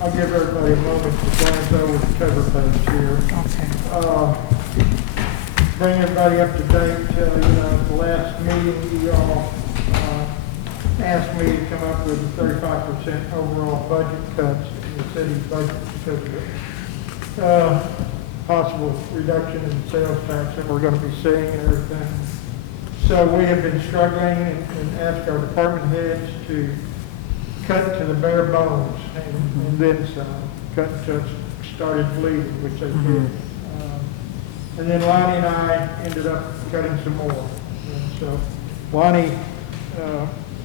I'll give everybody a moment to glance over the cover page here. Okay. Bring everybody up to date. At the last meeting, you all asked me to come up with a 35% overall budget cuts in the city's budget because of the possible reduction in sales tax that we're going to be seeing and everything. So we have been struggling and asked our department heads to cut to the bare bones and then some. Cut until it started bleeding, which they did. And then Lonnie and I ended up cutting some more. And so Lonnie,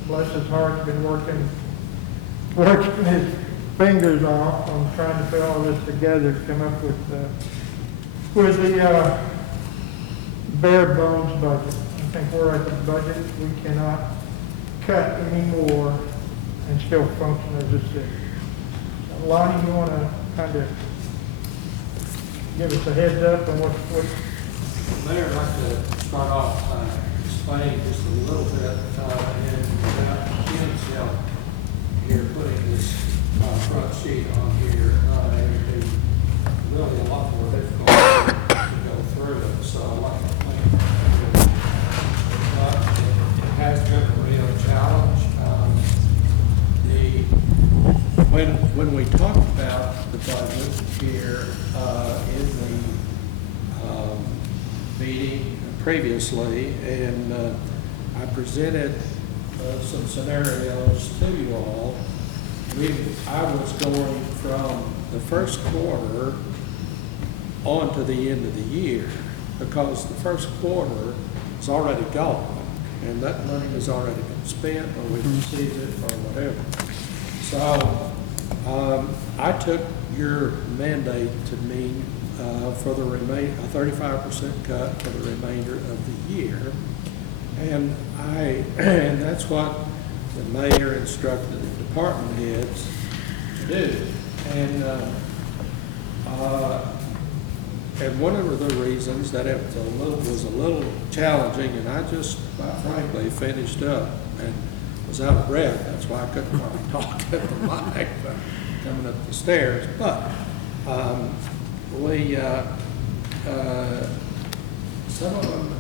bless his heart, has been working his fingers off on trying to put all this together to come up with the bare bones budget. I think we're at the budget. We cannot cut any more and still function as a city. So Lonnie, you want to kind of give us a heads up on what Mayor, I'd like to start off by explaining just a little bit and about Jim's help here putting this front sheet on here. It would be really a lot more difficult to go through it, so I'd like to thank you. It has been a real challenge. When we talked about the budget here in the meeting previously, and I presented some scenarios to you all. I was going from the first quarter on to the end of the year because the first quarter is already gone and that money has already been spent or we've received it or whatever. So I took your mandate to mean for the a 35% cut for the remainder of the year, and that's what the mayor instructed the department heads to do, and one of the reasons that it was a little challenging, and I just quite frankly finished up and was out of breath. That's why I couldn't hardly talk at the mic coming up the stairs. But some of them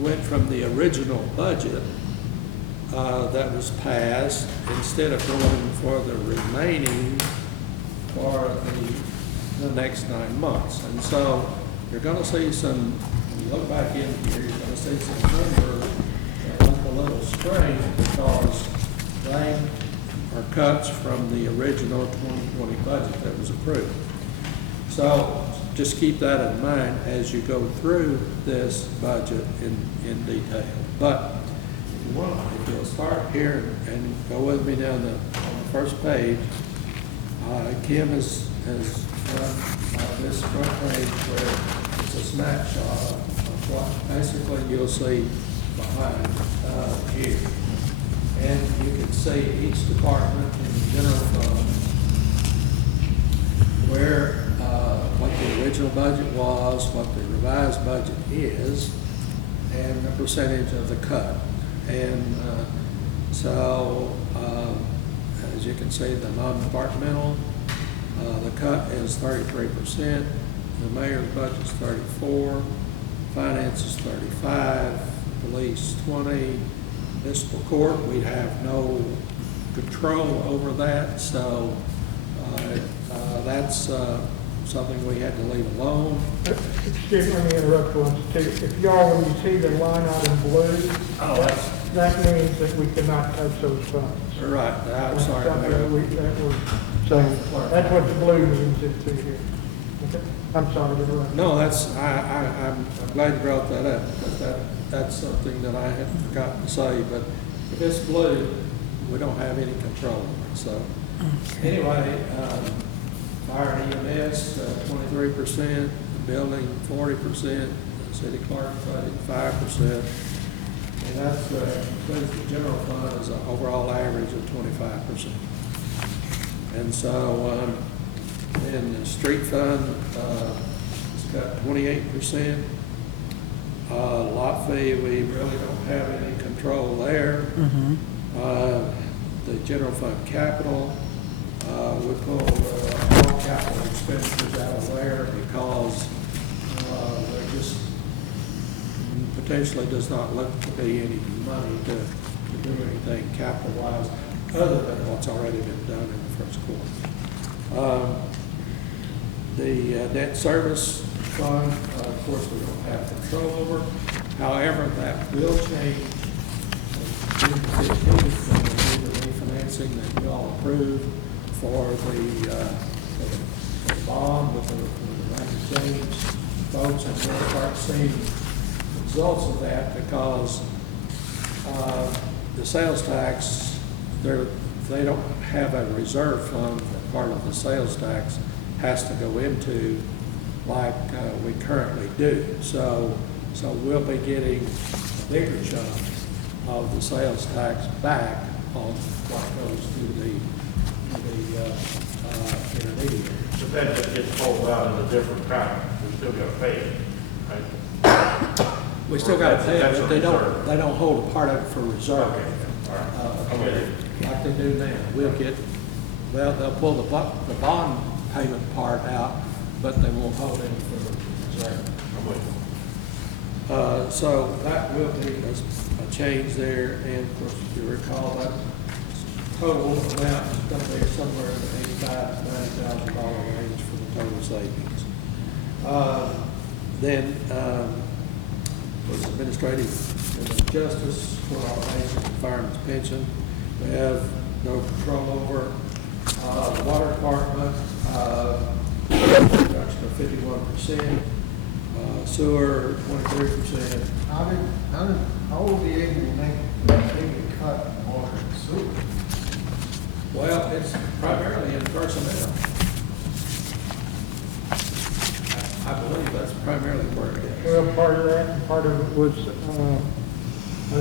went from the original budget that was passed, instead of going for the remaining for the next 9 months. And so you're going to see some, when you look back in here, you're going to see some numbers that look a little strange because they are cuts from the original 2020 budget that was approved. So just keep that in mind as you go through this budget in detail. But if you'll start here and go with me down on the first page, Kim has done this front page where it's a snapshot of what basically you'll see behind here. And you can see each department in the general fund where what the original budget was, what the revised budget is, and the percentage of the cut. And so, as you can see, the non-departmental, the cut is 33%, the mayor's budget is 34%, finance is 35%, police 20%, municipal court, we have no control over that, so that's something we had to leave alone. Excuse me, let me interrupt once too. If y'all, when you see the line item blue, that means that we cannot touch those funds. Right, I'm sorry. So that's what the blue means into here. Okay. I'm sorry to interrupt. No, I'm glad you brought that up, because that's something that I had forgotten to say, but if it's blue, we don't have any control over it. So anyway, fire and EMS, 23%, the building, 40%, the city clerk, 5%. And that includes the general fund as an overall average of 25%. And so in the street fund, it's got 28%. Lot fee, we really don't have any control there. The general fund capital, we pulled expenditures out of there because there just potentially does not look to be any money to do anything capital-wise other than what's already been done in the first quarter. The debt service fund, of course, we don't have control over. However, that will change. June 15th, when we do the refinancing that you all approved for the bond with the Raymond James folks, and we'll start seeing results of that because the sales tax, they don't have a reserve fund that part of the sales tax has to go into like we currently do. So we'll be getting a bigger chunk of the sales tax back on what goes to the intermediary. But that just gets pulled out in a different account. We still got to pay it, right? We still got to pay it, That's but a they reserve. don't hold a part of it for reserve. Okay, all right. I'm with you. Like they do now. They'll pull the bond payment part out, but they won't hold any for reserve. I'm with you. So that will be a change there, and of course, if you recall, that total amount is going to be somewhere in the $85,000 to $90,000 range for the total savings. Then was administrative and justice for our basic and fireman's pension. We have no control over the water department, reduction of 51%, sewer 23%. How will we able to make that big a cut in water and sewer? Well, it's primarily in personnel. I believe that's primarily where it is. Well, part of that, and part of it was, I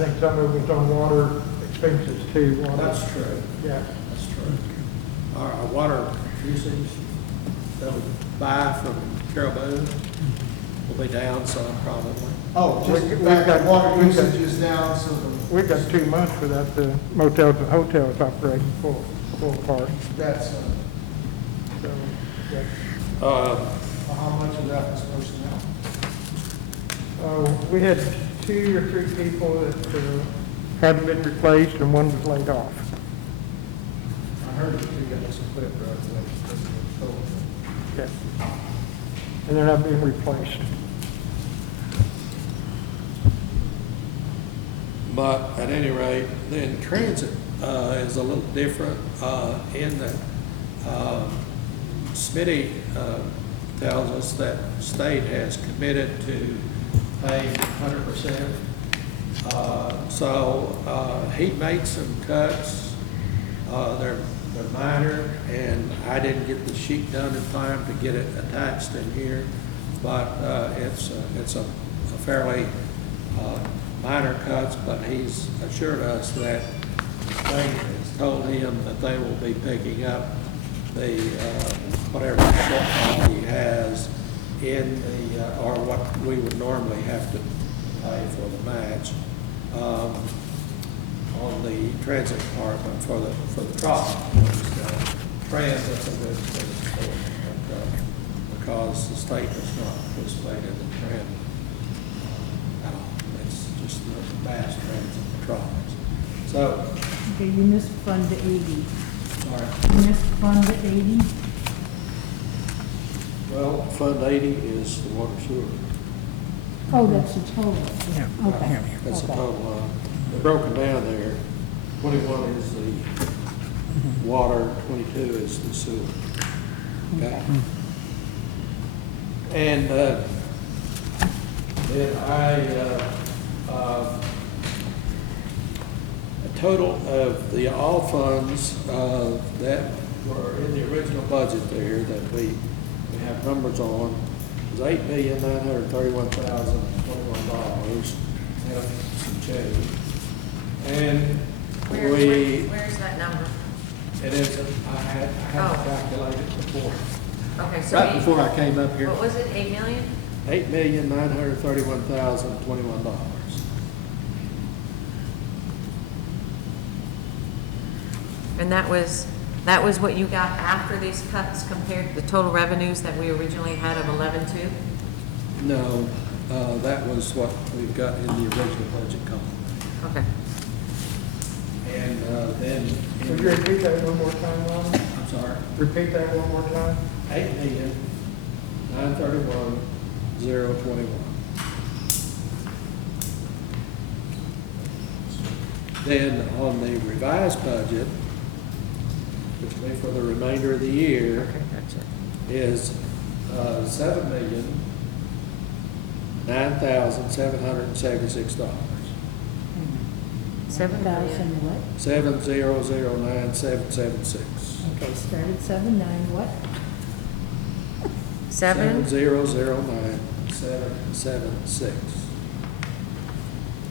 think some of it was on water expenses too. That's true. Yeah. That's true. Our water usage that we buy from Carol Boone will be down some probably. Oh, just We- the we fact that got- water we got- usage is down, so We got 2 months without the motels and hotels operating full part. that's, So, yeah. how much of that was personnel? We had 2 or 3 people that hadn't been replaced and one was laid off. I heard that you got some quit right away. Yeah. And they're not being replaced. But at any rate, then transit is a little different in that Smitty tells us that state has committed to pay 100%. So he made some cuts. They're minor, and I didn't get the sheet done in time to get it attached in here. But it's a fairly minor cuts, but he's assured us that the state has told him that they will be picking up the, whatever shortfall he has in the, or what we would normally have to pay for the match, on the transit department for the trolley. Transit's a good thing because the state does not participate in the transit at all. It's just the mass transit trolleys. So, Okay, you missed Fund 80. sorry. You missed Fund 80? Well, Fund 80 is the water sewer. Oh, that's the total. Yeah. Okay. That's the Okay. total, broken down there. 21 is the water, 22 is the sewer. Okay? And then a total of the all funds that were in the original budget there that we have numbers on is $8,931,021 and some change. And Where's that number? it isn't, I had Oh. calculated before. Okay, so Right before I came up here, what was it, 8 million? $8,931,021. And that was That was what you got after these cuts compared to the total revenues that we originally had of 11.2? No, that was what we've got in the original budget column. Okay. And then, Would you repeat that one more time, Lonnie? I'm sorry, Repeat that one more time? 8,931,021. Then on the revised budget, which will be for the remainder of the year, Okay, gotcha. is $7,009,776. 7 1,000 million. what? 7,009,776. Okay, start at 7, 9, what? 7? 7,009,776.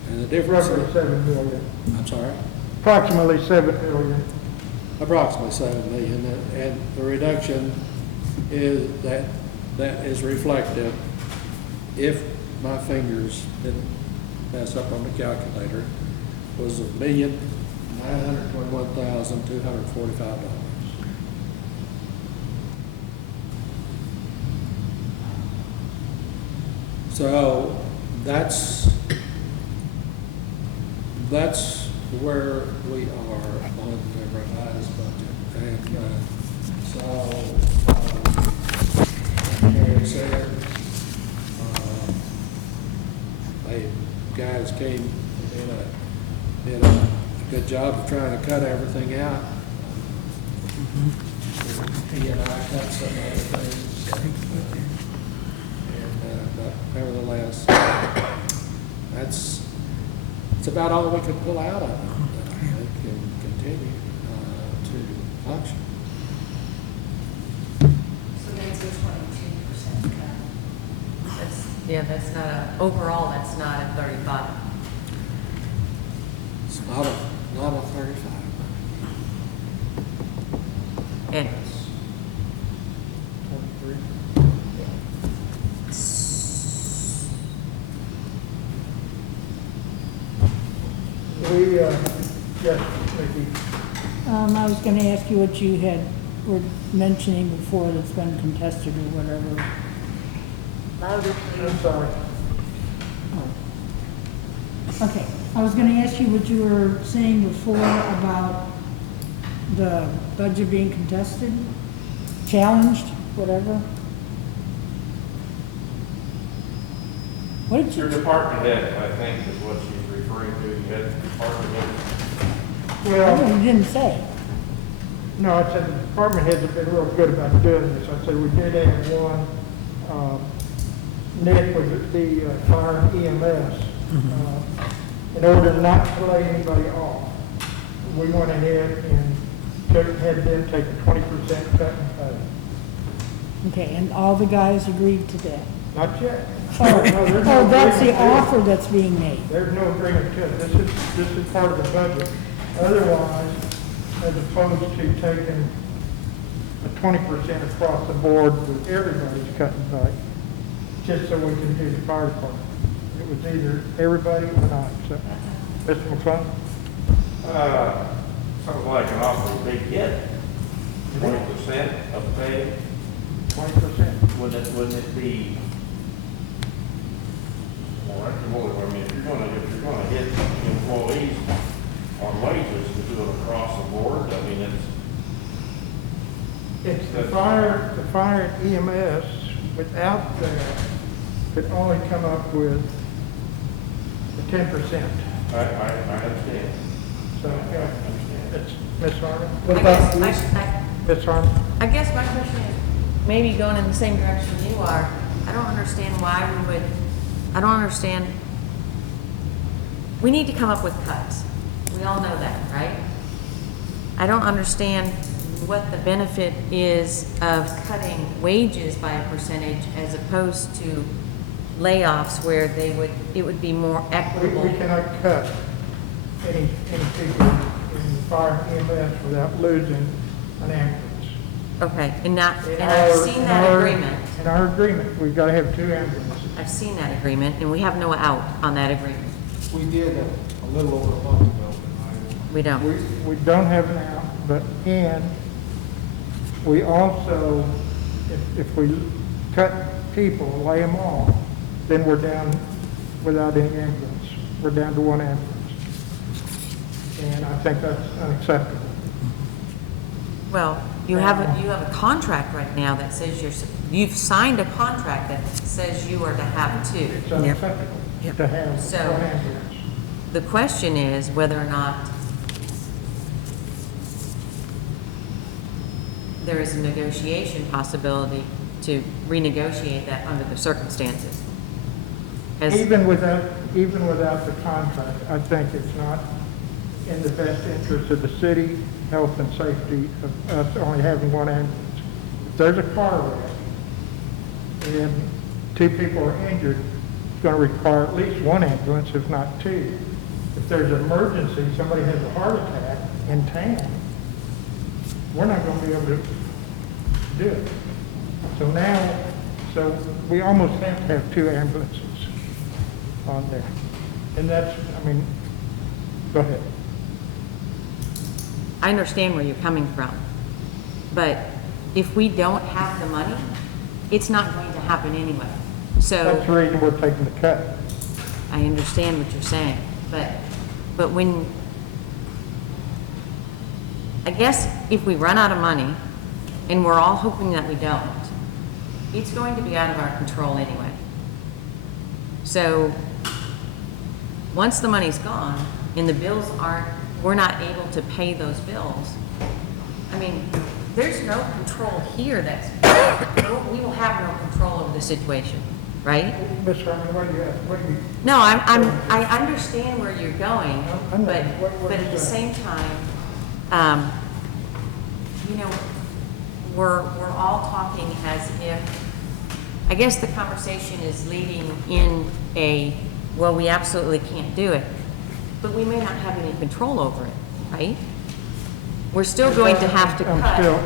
And the difference, Roughly 7 million. I'm sorry, Approximately 7 million. approximately 7 million. And the reduction is, that is reflective, if my fingers didn't mess up on the calculator, was $1,921,245. So that's where we are on the revised budget. And so, Gary said, the guys came and did a good job of trying to cut everything out. He and I cut some other things. But nevertheless, it's about all we can pull out of it that I think can continue to function. So that's a 22% cut. That's not a, overall, that's not a 35. It's not a 35. And 23. Yes, Vicki. I was gonna ask you what you were mentioning before that's been contested or whatever. louder, I'm please. sorry. Okay, I was gonna ask you what you were saying before about the budget being contested, challenged, whatever. What did Your you, department head, I think, is what she's referring to. You had department head. Well, you didn't say. no, I said the department heads have been real good about doing this. I said we did have one, Nick was at the fire and EMS. In order not to lay anybody off, we went ahead and had them take a 20% cut in pay. Okay, and all the guys agreed to that? Not yet. Oh, No, there's no oh, that's the agreement to it. offer that's being made. There's no agreement to it. This is part of the budget. Otherwise, as opposed to taking a 20% across the board with everybody's cutting pay, just so we can do the fire department. It was either everybody or not, so. Mr. McClung? Sounds like an awful big hit. 20% of pay, 20%. wouldn't it be? Well, I mean, if you're gonna hit employees on wages to do it across the board, I mean, It's the fire and EMS, without that, could only come up with the 10%. I understand. So, yeah, it's, Ms. Harmon? Ms. Harmon? I guess my question is, maybe going in the same direction you are, I don't understand why we would, I don't understand. We need to come up with cuts. We all know that, right? I don't understand what the benefit is of cutting wages by a percentage as opposed to layoffs where it would be more equitable. We cannot cut any people in fire and EMS without losing an ambulance. Okay, and In I've our- seen in that our- agreement. In our agreement, we've got to have 2 ambulances. I've seen that agreement, and we have no out on that agreement. We did a little over a month ago. We don't. We don't have an out, but and we also, if we cut people, lay them off, then we're down without any ambulance. We're down to one ambulance. And I think that's unacceptable. Well, you have a contract right now that says you've signed a contract that says you are to have two. It's unacceptable to have So- one ambulance. The question is whether or not there is a negotiation possibility to renegotiate that under the circumstances. Even without the contract, I think it's not in the best interest of the city, health and safety of us only having one ambulance. If there's a car wreck and two people are injured, it's going to require at least one ambulance, if not two. If there's an emergency, somebody has a heart attack in town, we're not going to be able to do it. So we almost have to have two ambulances on there. And that's, go ahead. I understand where you're coming from, but if we don't have the money, it's not going to happen anyway. That's So the reason we're taking the cut. I understand what you're saying, but when, I guess if we run out of money, and we're all hoping that we don't, it's going to be out of our control anyway. So once the money's gone and the bills we're not able to pay those bills, there's no control here we will have no control over the situation, right? Ms. Herman, what do you? No, I understand where you're going, I know. but What at is the that? same time, we're all talking as if, I guess the conversation is leading in well, we absolutely can't do it, but we may not have any control over it, right? We're still going to have to cut.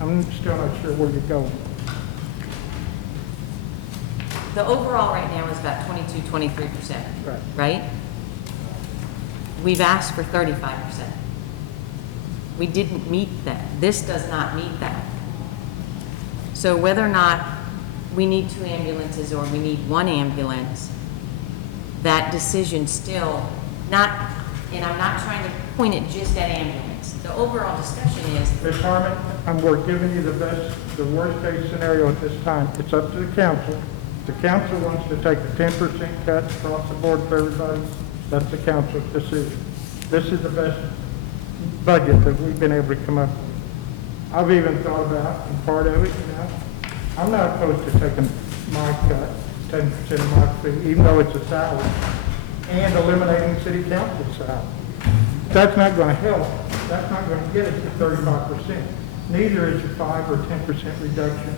I'm still not sure where you're going. The overall right now is about 23%, Right. right? We've asked for 35%. We didn't meet that. This does not meet that. So whether or not we need two ambulances or we need one ambulance, that decision still not, and I'm not trying to point it just at ambulance. The overall discussion is, Ms. Harmon, we're giving you the worst case scenario at this time. It's up to the council. The council wants to take the 10% cuts across the board for everybody. That's the council's decision. This is the best budget that we've been able to come up with. I've even thought about, and part of it, I'm not opposed to taking my cut, 10% of my fee, even though it's a salary, and eliminating city council's salary. That's not going to help. That's not going to get us to 35%. Neither is a 5 or 10% reduction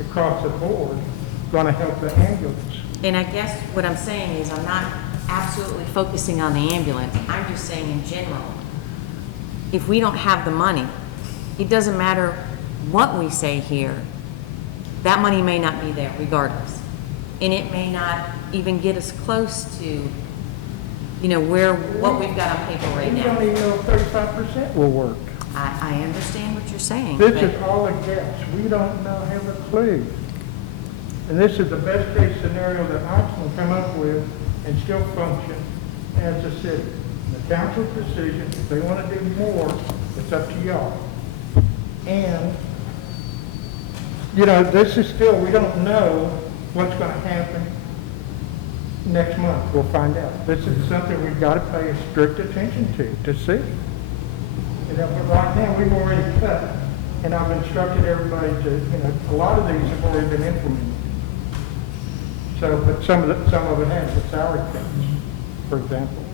across the board going to help the ambulance. and I guess what I'm saying is I'm not absolutely focusing on the ambulance. I'm just saying in general, if we don't have the money, it doesn't matter what we say here, that money may not be there regardless. And it may not even get us close to, what we've got on paper right We don't now. even know if 35% will work. I understand what you're saying. This but- is all a guess. We don't know, have a clue. And this is the best case scenario that I can come up with and still function as a city. The council's decision, if they want to do more, it's up to y'all. And, this is still, we don't know what's going to happen next month. We'll find out. This is something we've got to pay strict attention to see. But right now, we've already cut, and I've instructed everybody to, a lot of these have already been implemented. So, but some of it has, the salary cuts, for example.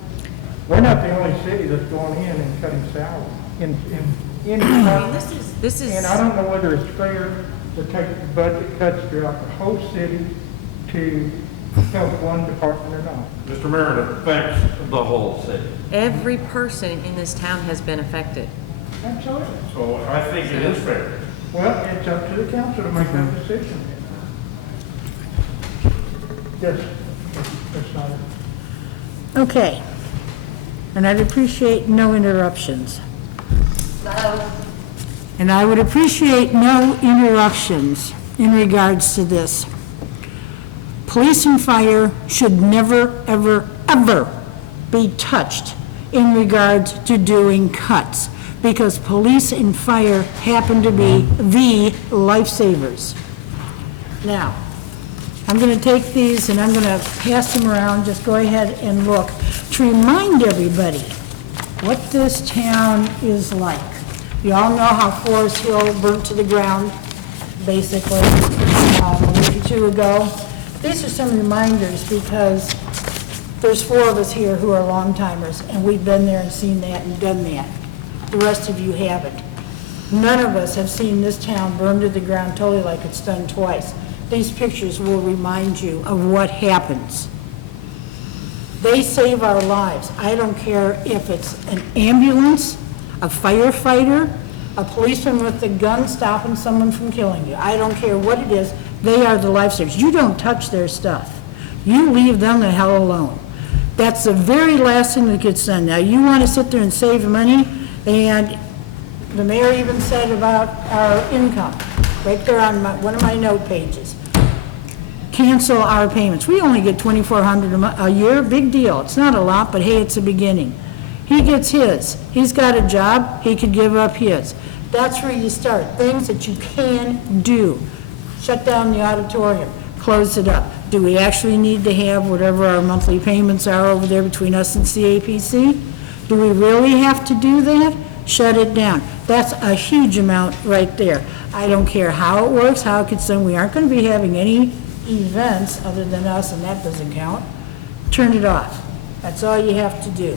We're not the only city that's going in and cutting salary. This is. And I don't know whether it's fair to take the budget cuts throughout the whole city to help one department or not. Mr. Mayor, it affects the whole city. Every person in this town has been affected. Absolutely. So I think it is fair. Well, it's up to the council to make that decision. Yes, Ms. Snyder. Okay. And I'd appreciate no interruptions. and I would appreciate no interruptions in regards to this. Police and fire should never, ever, ever be touched in regards to doing cuts, because police and fire happen to be the lifesavers. Now, I'm going to take these and I'm going to pass them around. Just go ahead and look to remind everybody what this town is like. You all know how Forest Hill burnt to the ground, basically, a week or two ago. These are some reminders because there's 4 of us here who are long-timers, and we've been there and seen that and done that. The rest of you haven't. None of us have seen this town burn to the ground totally like it's done twice. These pictures will remind you of what happens. They save our lives. I don't care if it's an ambulance, a firefighter, a policeman with a gun stopping someone from killing you. I don't care what it is. They are the lifesavers. You don't touch their stuff. You leave them the hell alone. That's the very last thing that gets done. Now, you want to sit there and save money, and the mayor even said about our income, right there on one of my note pages. Cancel our payments. We only get $2,400 a year, big deal. It's not a lot, but hey, it's a beginning. He gets his. He's got a job, he could give up his. That's where you start. Things that you can do. Shut down the auditorium, close it up. Do we actually need to have whatever our monthly payments are over there between us and CAPC? Do we really have to do that? Shut it down. That's a huge amount right there. I don't care how it works, how it gets done. We aren't going to be having any events other than us, and that doesn't count. Turn it off. That's all you have to do.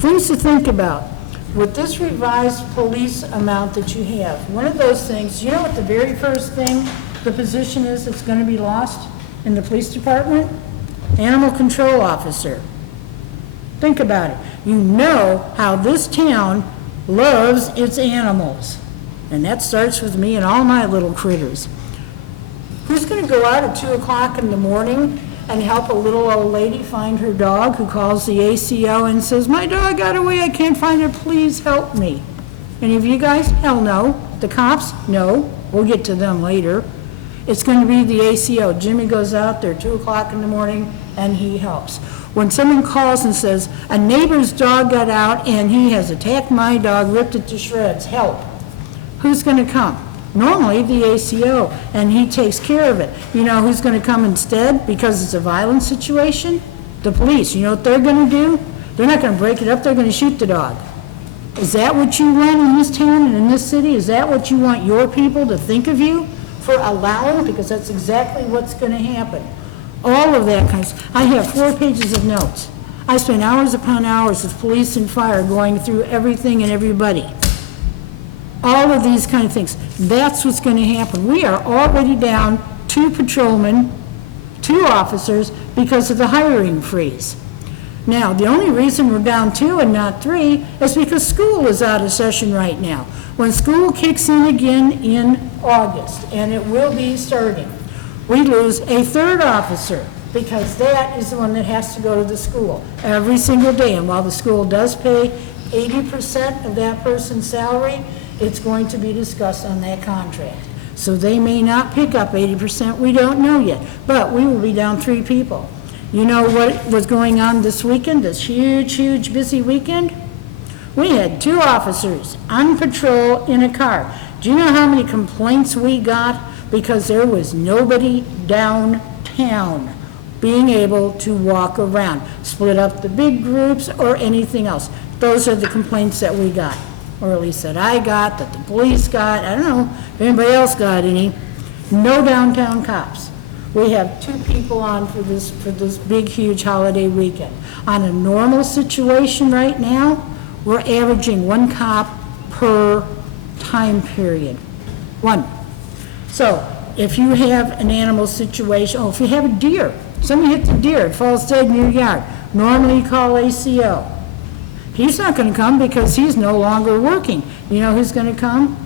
Things to think about. With this revised police amount that you have, one of those things, you know what the very first thing, the position is that's going to be lost in the police department? Animal control officer. Think about it. You know how this town loves its animals. And that starts with me and all my little critters. Who's going to go out at 2 o'clock in the morning and help a little old lady find her dog who calls the ACO and says, my dog got away, I can't find her, please help me? Any of you guys? Hell no. The cops? No. We'll get to them later. It's going to be the ACO. Jimmy goes out there 2 o'clock in the morning and he helps. When someone calls and says, a neighbor's dog got out and he has attacked my dog, ripped it to shreds, help. Who's going to come? Normally the ACO, and he takes care of it. You know who's going to come instead because it's a violent situation? The police. You know what they're going to do? They're not going to break it up, they're going to shoot the dog. Is that what you want in this town and in this city? Is that what you want your people to think of you for allowing? Because that's exactly what's going to happen. All of that kind of, I have 4 pages of notes. I spend hours upon hours with police and fire going through everything and everybody. All of these kind of things. That's what's going to happen. We are already down 2 patrolmen, 2 officers because of the hiring freeze. Now, the only reason we're down 2 and not 3 is because school is out of session right now. When school kicks in again in August, and it will be starting, we lose a 3rd officer because that is the one that has to go to the school every single day. And while the school does pay 80% of that person's salary, it's going to be discussed on that contract. So they may not pick up 80%, we don't know yet, but we will be down 3 people. You know what was going on this weekend, this huge, huge busy weekend? We had 2 officers on patrol in a car. Do you know how many complaints we got? Because there was nobody downtown being able to walk around, split up the big groups or anything else. Those are the complaints that we got. Or at least that I got, that the police got. I don't know if anybody else got any. No downtown cops. We have 2 people on for this big, huge holiday weekend. On a normal situation right now, we're averaging 1 cop per time period. 1. So if you have an animal situation, if you have a deer, somebody hit the deer, it falls dead in your yard, normally you call ACO. He's not going to come because he's no longer working. You know who's going to come?